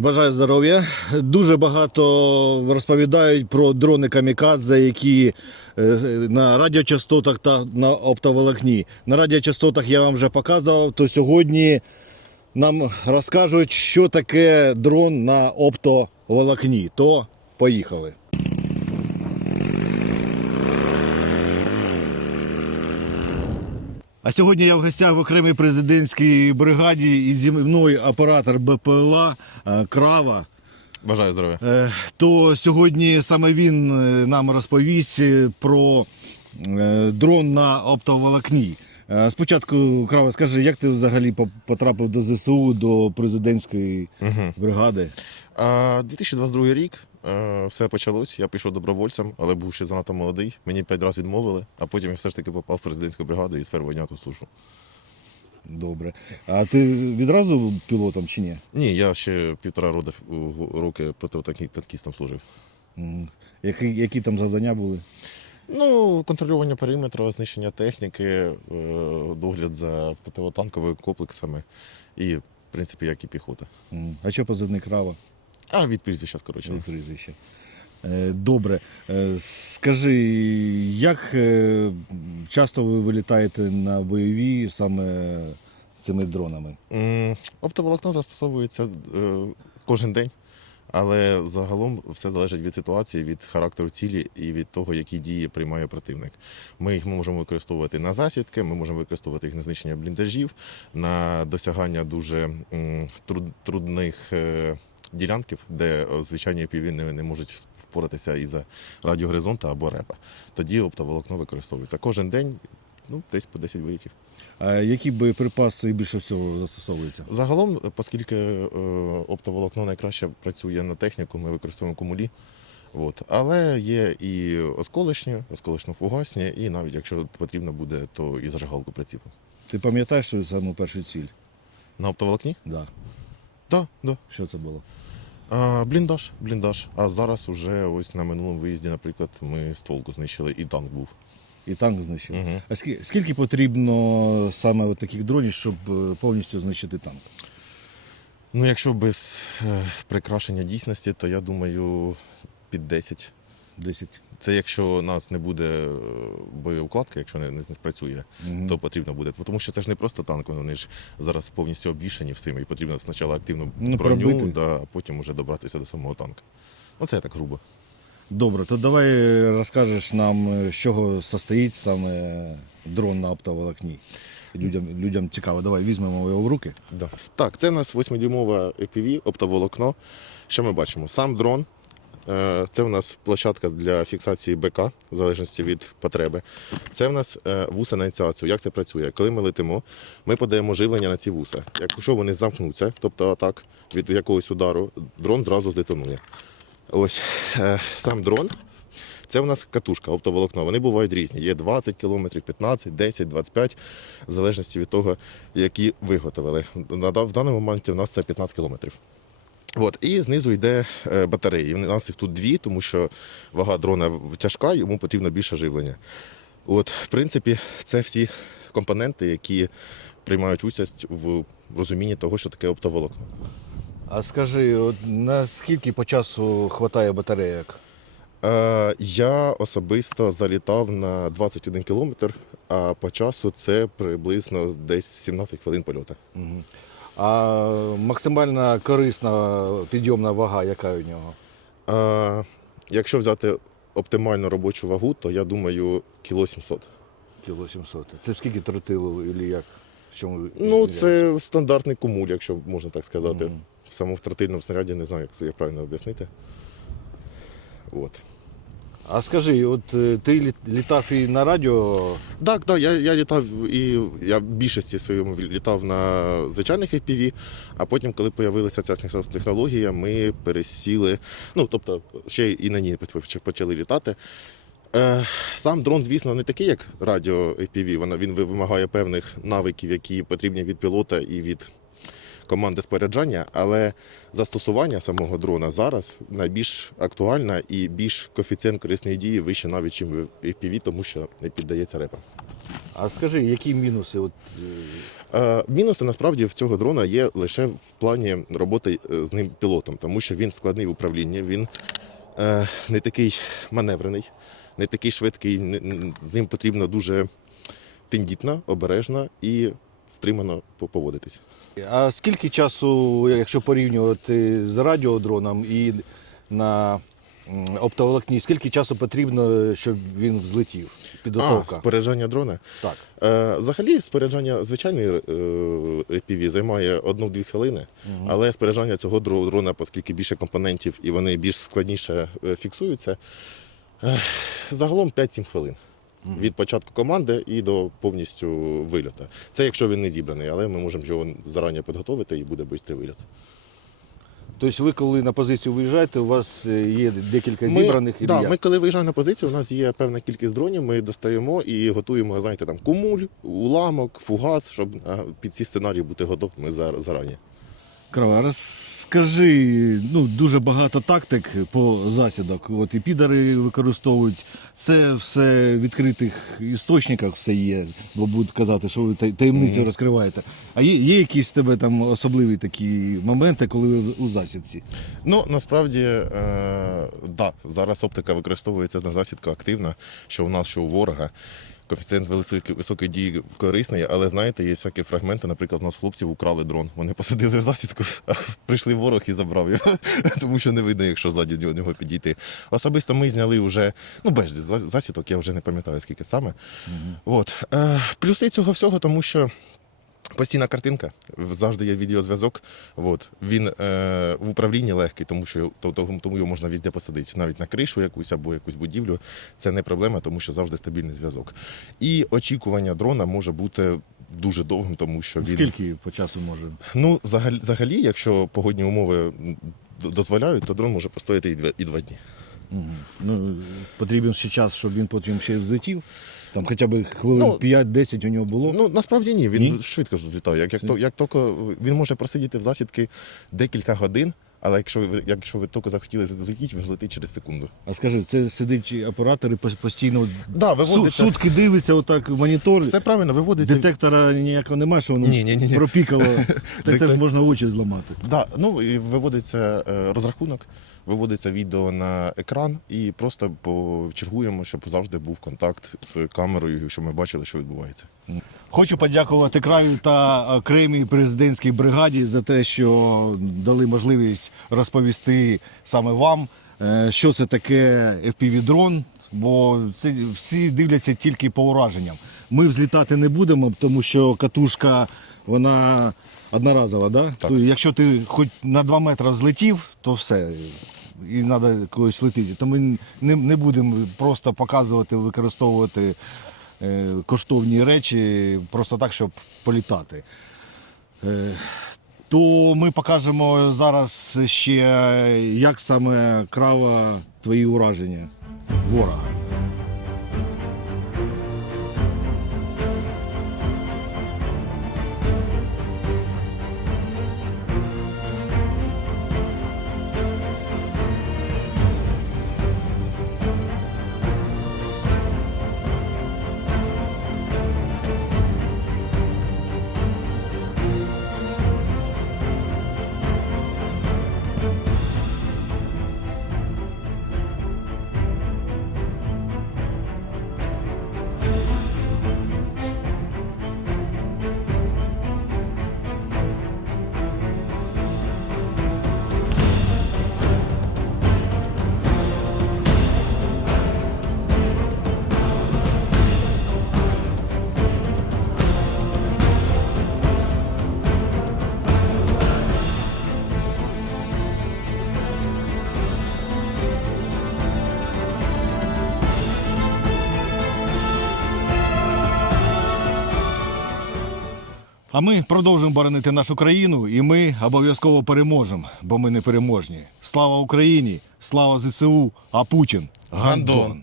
Бажаю здоров'я. Дуже багато розповідають про дрони камікадзе, які на радіочастотах та на оптоволокні. На радіочастотах я вам вже показував, то сьогодні нам розкажуть, що таке дрон на оптоволокні. То поїхали. А сьогодні я в гостях в окремій президентській бригаді і зі мною оператор БПЛА Крава. Бажаю здоров'я. То сьогодні саме він нам розповість про дрон на оптоволокні. Спочатку, Крава, скажи, як ти взагалі потрапив до ЗСУ, до президентської бригади? 2022 рік все почалось, я пішов добровольцем, але був ще занадто молодий, мені 5 разів відмовили, а потім я все ж таки попав в президентську бригаду і з першого дня тут служу. Добре. А ти відразу пілотом чи ні? Ні, я ще 1,5 роки протитанкістом служив. Які там завдання були? Ну, контролювання периметру, знищення техніки, догляд за протитанковими комплексами і, в принципі, як і піхота. А що позивний Крава? А від прізвища скорочено. Від прізвища. Добре. Скажи, як часто ви вилітаєте на бойові саме цими дронами? Оптоволокно застосовується кожен день, але загалом все залежить від ситуації, від характеру цілі і від того, які дії приймає противник. Ми їх можемо використовувати на засідки, ми можемо використовувати їх на знищення бліндажів, на досягання дуже трудних ділянків, де звичайні FPV не можуть впоратися із-за радіогоризонту або репа. Тоді оптоволокно використовується. Кожен день десь по 10 вилітів. А які боєприпаси більше всього застосовуються? Загалом, оскільки оптоволокно найкраще працює на техніку, ми використовуємо кумулі. Але є і осколочно-фугасні, і навіть якщо потрібно буде, то і зажигалку приціпимо. Ти пам'ятаєш свою саму першу ціль? На оптоволокні? Да. Да. Що це було? Бліндаж. А зараз уже ось на минулому виїзді, наприклад, ми стволку знищили і танк був. І танк знищив. А скільки потрібно саме таких дронів, щоб повністю знищити танк? Ну, якщо без прикрашення дійсності, то я думаю під 10. 10. Це якщо у нас не буде боєукладки, якщо не спрацює, то потрібно буде. Тому що це ж не просто танк, вони ж зараз повністю обвішані всім, і потрібно спочатку активну броню, а потім вже добратися до самого танка. Це я так грубо. Добре, то давай розкажеш нам, з чого состоїть саме дрон на оптоволокні. Людям цікаво. Давай візьмемо його в руки. Да. Так, це у нас 8-дюймова FPV, оптоволокно. Що ми бачимо? Сам дрон. Це у нас площадка для фіксації БК, в залежності від потреби. Це у нас вуса на ініціацію. Як це працює? Коли ми летимо, ми подаємо живлення на ці вуса. Якщо вони замкнуться, тобто атак від якогось удару, дрон зразу здетонує. Ось сам дрон. Це у нас катушка, оптоволокно. Вони бувають різні. Є 20 км, 15, 10, 25, в залежності від того, які виготовили. В даному моменті у нас це 15 км. І знизу йде батареї. У нас їх тут 2, тому що вага дрона тяжка, йому потрібно більше живлення. В принципі, це всі компоненти, які приймають участь в розумінні того, що таке оптоволокно. А скажи, наскільки по часу вистачає батарейок? Я особисто залітав на 21 кілометр, а по часу це приблизно десь 17 хвилин польоту. А максимальна корисна підйомна вага, яка у нього? Якщо взяти оптимальну робочу вагу, то я думаю, 700 кг. Кіло 700. Це скільки тротилу, або як? В чому це стандартний кумуль, якщо можна так сказати. В самому тротильному снаряді не знаю, як правильно об'яснити. А скажи, ти літав і на радіо? Так, я літав, і я в більшості своєму літав на звичайних FPV, а потім, коли з'явилася ця технологія, ми пересіли, тобто ще і на ній почали літати. Сам дрон, звісно, не такий, як радіо FPV, він вимагає певних навиків, які потрібні від пілота і від команди споряджання, але застосування самого дрона зараз найбільш актуальне і більш коефіцієнт корисної дії вище навіть, ніж в FPV, тому що не піддається репам. А скажи, які мінуси? Мінуси насправді в цього дрона є лише в плані роботи з ним пілотом, тому що він складний в управлінні, він не такий маневрений, не такий швидкий, з ним потрібно дуже тендітно, обережно і стримано поводитись. А скільки часу, якщо порівнювати з радіодроном і на оптоволокні, скільки часу потрібно, щоб він взлетів? Підготовка? Споряджання дрона? Так. Взагалі, споряджання звичайної FPV займає 1-2 хвилини, але споряджання цього дрона, оскільки більше компонентів і вони більш складніше фіксуються, загалом 5-7 хвилин. Від початку команди і до повністю вильоту. Це якщо він не зібраний, але ми можемо його зарані підготувати і буде швидкий вильот. Тобто ви, коли на позицію виїжджаєте, у вас є декілька зібраних? Ми коли виїжджаємо на позицію, у нас є певна кількість дронів, ми достаємо і готуємо, знаєте, там кумуль, уламок, фугас, щоб під ці сценарії бути готовими зарані. Крава, розкажи, дуже багато тактик по засідок. От і підари використовують. Це все в відкритих істочниках все є, бо будуть казати, що ви таємницю розкриваєте. А є якісь в тебе там особливі такі моменти, коли ви у засідці? Насправді, зараз оптика використовується на засідку активно, що у нас, що у ворога. Коефіцієнт високої дії корисний, але знаєте, є всякі фрагменти. Наприклад, у нас хлопців украли дрон. Вони посадили в засідку, а прийшли ворог і забрав його, тому що не видно, якщо ззаді до нього підійти. Особисто ми зняли вже, без засідок, я вже не пам'ятаю, скільки саме. Плюси цього всього, тому що постійна картинка, завжди є відеозв'язок. Він в управлінні легкий, тому його можна везде посадити. Навіть на кришу якусь або якусь будівлю. Це не проблема, тому що завжди стабільний зв'язок. І очікування дрона може бути дуже довгим, тому що він... Скільки по часу може? Взагалі, якщо погодні умови дозволяють, то дрон може постояти і 2 дні. Потрібен ще час, щоб він потім ще взлетів? Там хоча б хвилин 5-10 у нього було? Насправді ні, він швидко злітає. Як тільки він може просидіти в засідки декілька годин, але якщо ви тільки захотіли злетіти, він злетить через секунду. А скажи, це сидить оператор і постійно виводиться. Сутки дивиться отак в монітор? Все правильно, виводиться. Детектора ніякого немає, що воно Ні. пропікало. Так теж можна очі зламати. І виводиться розрахунок, виводиться відео на екран і просто почергуємо, щоб завжди був контакт з камерою, щоб ми бачили, що відбувається. Хочу подякувати краю та окремій президентській бригаді за те, що дали можливість розповісти саме вам, що це таке FPV-дрон, бо це всі дивляться тільки по ураженням. Ми взлітати не будемо, тому що катушка, вона одноразова, да? Так. То, якщо ти хоч на 2 метри взлетів, то все, і треба когось летіти. То ми не будемо просто показувати, використовувати коштовні речі просто так, щоб політати. То ми покажемо зараз ще, як саме Крава твої ураження ворога. А ми продовжуємо боронити нашу країну, і ми обов'язково переможемо, бо ми непереможні. Слава Україні! Слава ЗСУ! А Путін – Гандон!